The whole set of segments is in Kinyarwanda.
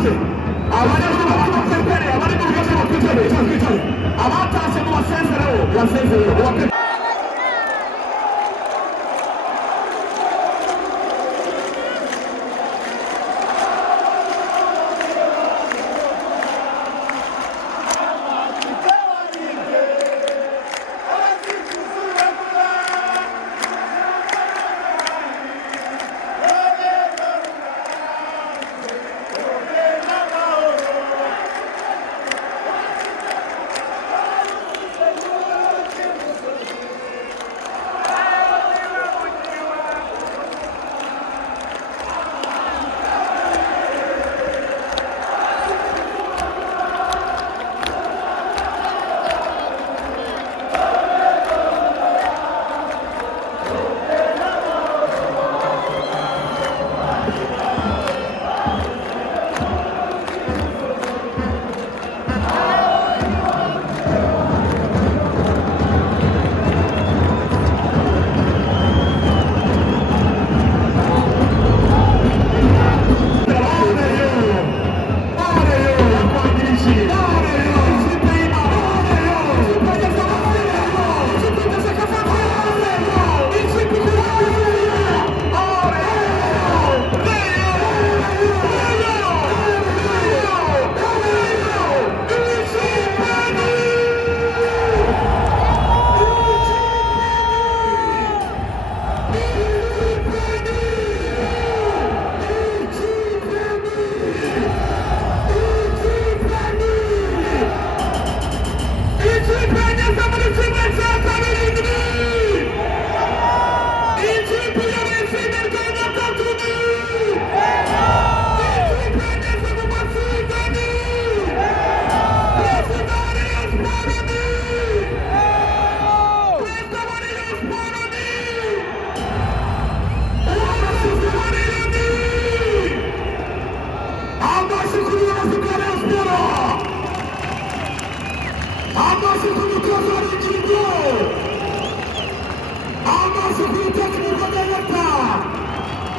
bose abanyagihugu bakwitere abari mu bibazo bakwitere abatashye mu basezereho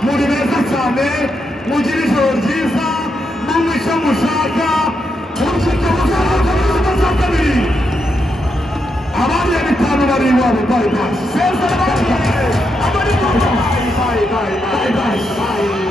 muri beza cyane mugira ijoro ryiza n'umucyo mushaka urukiko mushaka n'ubuzima bwa kabiri abandi bitanu bari iwabo bayi bayi seza bayi abari bayi bayi bayi bayi bayi